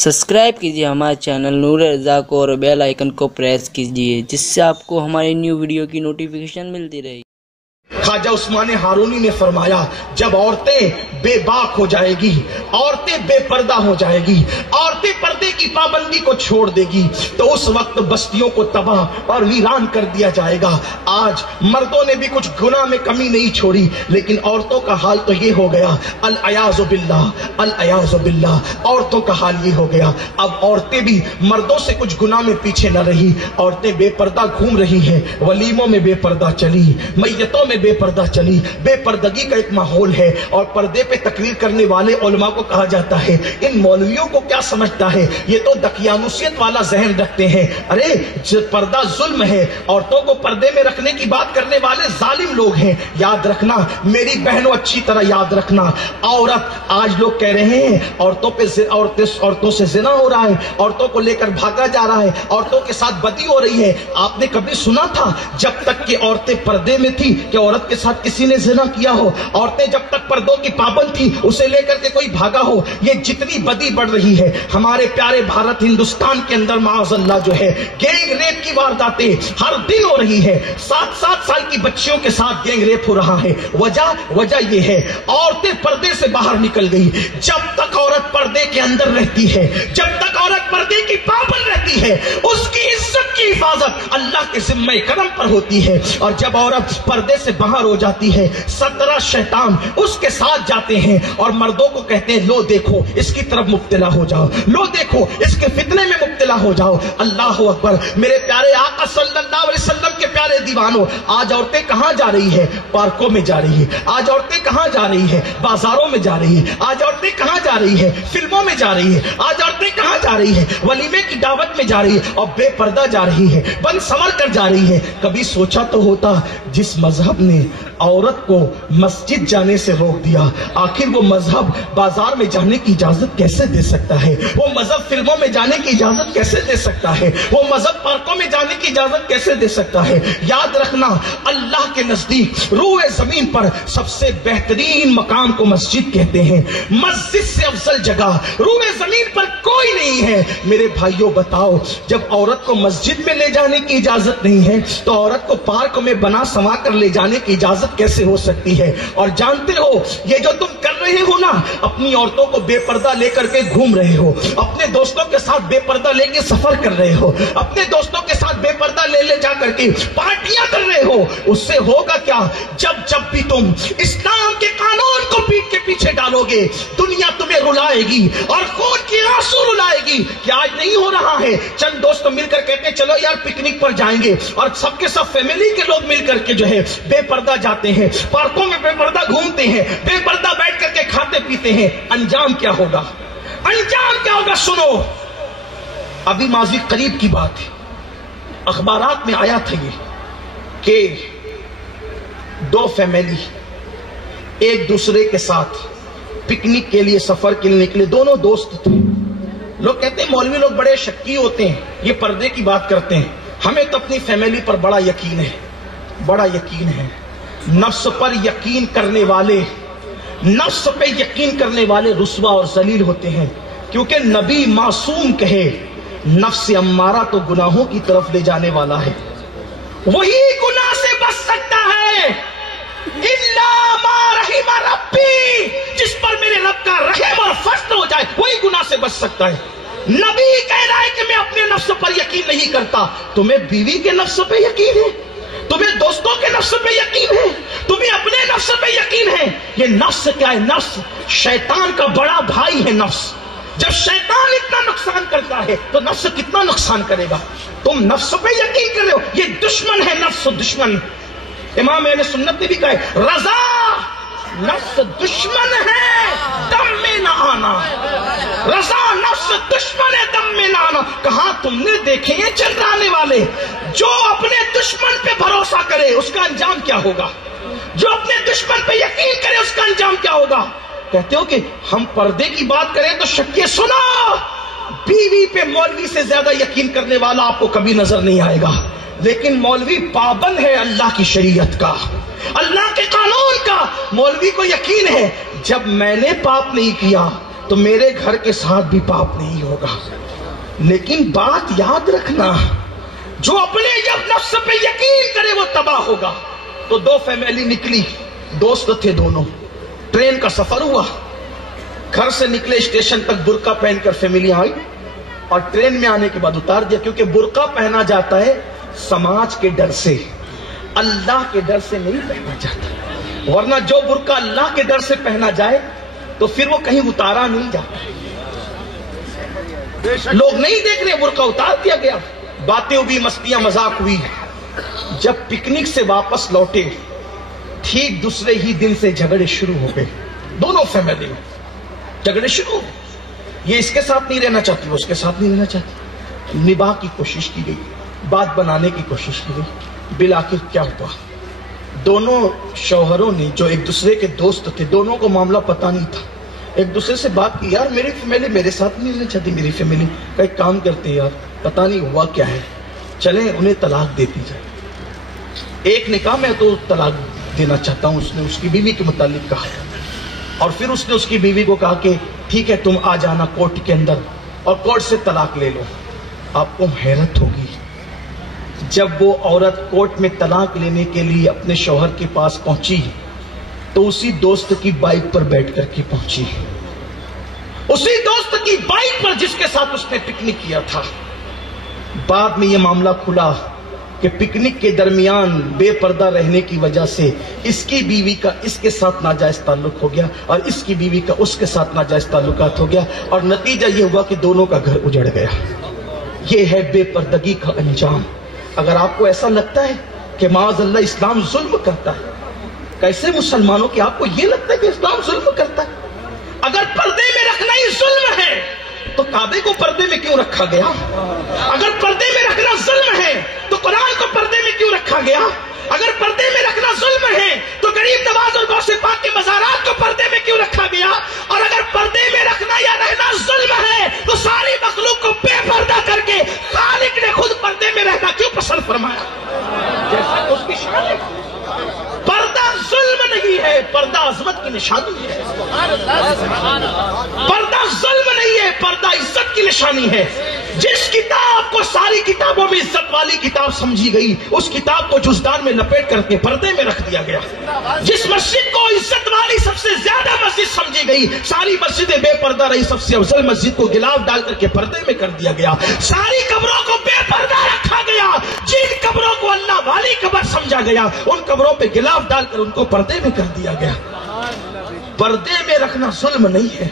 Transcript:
Subscribe कीजिए हमारे channel नूर रज़ा को और बेल आइकन को प्रेस कीजिए जिससे आपको हमारी न्यू वीडियो की नोटिफिकेशन मिलती रहे। ख्वाजा उस्मान हारूनी ने फरमाया, जब औरतें बेबाक हो जाएगी, औरतें बेपर्दा हो जाएगी, औरतें पर्दे की पाबंदी को छोड़ देगी तो उस वक्त बस्तियों को तबाह और वीरान कर दिया जाएगा। आज मर्दों ने भी कुछ गुनाह में कमी नहीं छोड़ी, लेकिन औरतों का हाल तो ये हो गया, अल अयाज़ु बिल्लाह, अल अयाज़ु बिल्लाह, औरतों का हाल ये हो गया। अब औरतें भी मर्दों से कुछ गुनाह में पीछे न रही, औरतें बेपर्दा घूम रही है, वलीमों में बेपर्दा चली, मैयतों में बेपर्दा चली, बेपर्दगी का एक माहौल है। और पर्दे पे तकरीर करने वाले उलमा को कहा जाता है, इन मौलवियों को क्या समझता है, ये तो दकियानुसियत वाला जहन रखते हैं। अरे पर्दा जुल्म है, औरतों को पर्दे में रखने की बात करने वाले जालिम लोग हैं। याद रखना मेरी बहनों, अच्छी तरह याद रखना, औरत आज लोग कह रहे हैं औरतों से जिना हो रहा है, औरतों को लेकर भागा जा रहा है, औरतों के साथ बदी हो रही है। आपने कभी सुना था जब तक कि औरतें पर्दे में थी कि औरत के साथ किसी ने जिना किया हो? औरतें जब तक पर्दों की पाबंद थी उसे लेकर के कोई भागा हो? ये जितनी बदी बढ़ रही है हमारे प्यारे भारत हिंदुस्तान के अंदर, माअज़ल्लाह जो है गैंग रेप की वारदातें हर दिन हो रही है। 7-7 साल की बच्चियों के साथ गैंग रेप हो रहा है। वजह ये है, औरतें पर्दे से बाहर निकल गई। जब तक औरत पर्दे के अंदर रहती है, जब तक औरत पर्दे की पाबंद रहती है, उसकी इज्जत की हिफाजत अल्लाह के जिम्मे करम पर होती है। और जब औरत पर्दे से बाहर हो जाती है, 17 शैतान उसके साथ जाते हैं और मर्दों को कहते हैं, लो देखो इसकी तरफ मुब्तला हो जाओ, लो देखो इसके फितने में मुब्तला हो जाओ। अल्लाह अकबर। मेरे प्यारे आका सल्लल्लाहु अलैहि वसल्लम के प्यारे दीवानों, आज औरतें कहां जा रही है? पार्कों में जा रही है। आज औरतें कहां जा रही है? बाजारों में जा रही है। आज औरतें कहां जा रही है? फिल्मों में जा रही है। आज औरतें कहां जा रही है? वलीमे की दावत में जा रही है और बेपर्दा जा रही है, बन संवर कर जा रही है। कभी सोचा तो होता, जिस मजहब ने औरत को मस्जिद जाने से रोक दिया, आखिर वो मजहब बाजार में जाने की इजाजत कैसे दे सकता है? वो मजहब फिल्मों में जाने की इजाजत कैसे दे सकता है? वो मजहब पार्कों में जाने की इजाजत कैसे दे सकता है? याद रखना, अल्लाह के नजदीक रूए जमीन पर सबसे बेहतरीन मकाम को मस्जिद कहते हैं। मस्जिद से अफजल जगह रूए जमीन पर कोई नहीं है। मेरे भाइयों बताओ, जब औरत को मस्जिद में ले जाने की इजाजत नहीं है तो औरत को पार्क में बना समा कर ले जाने की इजाजत कैसे हो सकती है? और जानते हो, ये जो तुम कर रहे हो ना, अपनी औरतों को बेपर्दा लेकर के घूम रहे हो, अपने दोस्तों के साथ बेपर्दा लेके सफर कर रहे हो, अपने दोस्तों के साथ बेपर्दा ले जा करके पार्टियां कर रहे हो। उससे होगा क्या? जब भी तुम इस्लाम के कानून को पीठ के पीछे डालोगे, दुनिया तुम्हें रुलाएगी और खून की आंसू रुलाएगी कि आज नहीं हो रहा है। चंद दोस्त मिलकर कहते हैं चलो यार पिकनिक पर जाएंगे, और सबके सब फैमिली के लोग मिलकर के जो है बेपर्दा जाते हैं, पार्कों में बेपर्दा घूमते हैं, बेपर्दा बैठ करके खाते पीते हैं। अंजाम क्या होगा? अंजाम क्या होगा? सुनो, अभी माजी करीब की बात है, अखबारात में आया था ये कि 2 फैमिली एक दूसरे के साथ पिकनिक के लिए सफर के लिए निकले, दोनों दोस्त थे। लोग कहते हैं मौलवी लोग बड़े शक्की होते हैं, ये पर्दे की बात करते हैं। हमें तो अपनी फैमिली पर बड़ा यकीन है, बड़ा यकीन है। नफ्स पर यकीन करने वाले, नफ्स पे यकीन करने वाले रुस्वा और जलील होते हैं, क्योंकि नबी मासूम कहे, नफ्स अम्मारा तो गुनाहों की तरफ ले जाने वाला है, वही गुनाह से बच सकता है। इल्ला मा रहिमा रब्बी, जिस पर मेरे रब का रहम और फज़्ल हो जाए वही गुनाह से बच सकता है। नबी कह रहा है कि मैं अपने नफ्स पर यकीन नहीं करता। तुम्हें बीवी के नफ्स पे यकीन है, तुम्हें दोस्तों के नफ्स पे यकीन है, तुम्हें अपने नफ्स पे यकीन है। ये नफ्स क्या है? नफ्स शैतान का बड़ा भाई है। नफ्स, जब शैतान इतना नुकसान करता है तो नफ्स कितना नुकसान करेगा? तुम नफ्स पे यकीन कर रहे हो, ये दुश्मन है, नफ्स दुश्मन। इमाम अहले सुन्नत ने भी कहा है, रजा नफ्स दुश्मन है, दम में न आना। रजा नफ्स दुश्मन है, दम में न आना। कहां तुमने देखे हैं चंद्राने वाले? जो अपने दुश्मन पे भरोसा करे उसका अंजाम क्या होगा? जो अपने दुश्मन पे यकीन करे उसका अंजाम क्या होगा? कहते हो कि हम पर्दे की बात करें तो शक्य, सुनो, बीवी पे मौलवी से ज्यादा यकीन करने वाला आपको कभी नजर नहीं आएगा। लेकिन मौलवी पाबंद है अल्लाह की शरीयत का, अल्लाह के कानून का। मौलवी को यकीन है, जब मैंने पाप नहीं किया تو میرے گھر کے ساتھ بھی پاپ نہیں ہوگا. لیکن بات یاد رکھنا، جو اپنے نفس پہ یقین کرے وہ تباہ ہوگا. تو دو فیملی نکلی، دوست تھے دونوں، ٹرین کا سفر ہوا، گھر سے نکلے اسٹیشن تک برقع پہن کر فیملی آئی، اور ٹرین میں آنے کے بعد اتار دیا، کیونکہ برقع پہنا جاتا ہے سماج کے ڈر سے، اللہ کے ڈر سے نہیں پہنا جاتا. ورنہ جو برقع اللہ کے ڈر سے پہنا جائے تو پھر وہ کہیں اتارا نہیں جاتا. لوگ نہیں دیکھ رہے، برقع اتار دیا گیا، باتیں ہوئی، مستیاں مذاق ہوئی. جب پکنک سے واپس لوٹے ٹھیک دوسرے ہی دن سے جھگڑے شروع ہو گئے. دونوں فیملی میں جھگڑے شروع ہو گئے. یہ اس کے ساتھ نہیں رہنا چاہتی، وہ اس کے ساتھ نہیں رہنا چاہتی. نباہ کی کوشش کی گئی، بات بنانے کی کوشش کی گئی. بالآخر کیا ہوا، دونوں شوہروں نے جو ایک دوسرے کے دوست تھے، دونوں کو معاملہ پتہ نہیں تھا، ایک دوسرے سے بات کی، یار میری فیملی میرے ساتھ نہیں رہنا چاہتی، میری فیملی کا ایک کام کرتے یار، پتہ نہیں ہوا کیا ہے، چلیں انہیں طلاق دیتی جائے. ایک نے کہا میں تو طلاق دینا چاہتا ہوں، اس نے اس کی بیوی کے متعلق کہا، اور پھر اس نے اس کی بیوی کو کہا کہ ٹھیک ہے تم آ جانا کورٹ کے اندر اور کورٹ سے طلاق لے لو. آپ کو حیرت ہوگی، جب وہ عورت کورٹ میں طلاق لینے کے لیے اپنے شوہر کے پاس پہنچی تو اسی دوست کی بائک پر بیٹھ کر کے پہنچی، اسی دوست کی بائک پر جس کے ساتھ اس نے پکنک کیا تھا. بعد میں یہ معاملہ کھلا کہ پکنک کے درمیان بے پردہ رہنے کی وجہ سے اس کی بیوی کا اس کے ساتھ ناجائز تعلق ہو گیا اور اس کی بیوی کا اس کے ساتھ ناجائز تعلقات ہو گیا، اور نتیجہ یہ ہوا کہ دونوں کا گھر اجڑ گیا. یہ ہے بے پردگی کا انجام. اگر آپ کو ایسا لگتا ہے کہ معاذ اللہ اسلام ظلم کرتا ہے، کیسے مسلمانوں کہ آپ کو یہ لگتا ہے کہ اسلام ظلم کرتا ہے؟ اگر پردے میں رکھنا ہی ظلم ہے تو کعبے کو پردے میں کیوں رکھا گیا؟ اگر پردے میں رکھنا ظلم ہے تو قرآن کو پردے میں کیوں رکھا گیا؟ اگر پردے میں رکھنا ظلم ہے تو غریب نواز اور غوث پاک کے مزارات کو پردے میں کیوں رکھا گیا؟ اور اگر پردے میں رکھنا یا رہنا ظلم ہے تو ساری مخلوق کو بے پردہ کر کے خالق نے خود پردے میں رہنا کیوں پسند فرمایا؟ جیسا کہ اس کی شان ہے. پردہ ظلم نہیں ہے، پردہ عظمت کی نشانی ہے. پردہ ظلم نہیں ہے، پردہ عزت کی نشانی ہے. جس کتاب کو ساری کتابوں میں عزت والی کتاب سمجھی گئی، اس کتاب کو جزدان میں لپیٹ کر کے پردے میں رکھ دیا گیا. جس مسجد کو عزت والی سب سے زیادہ مسجد سمجھی گئی، ساری مسجدیں بے پردہ رہی، سب سے افضل مسجد کو غلاف ڈال کر کے پردے میں کر دیا گیا. ساری قبروں کو بے پردہ رکھا گیا، جن قبروں کو اللہ والی قبر سمجھا گیا ان قبروں پہ غلاف ڈال کر ان کو پردے میں کر دیا گیا. پردے میں رکھنا ظلم نہیں ہے.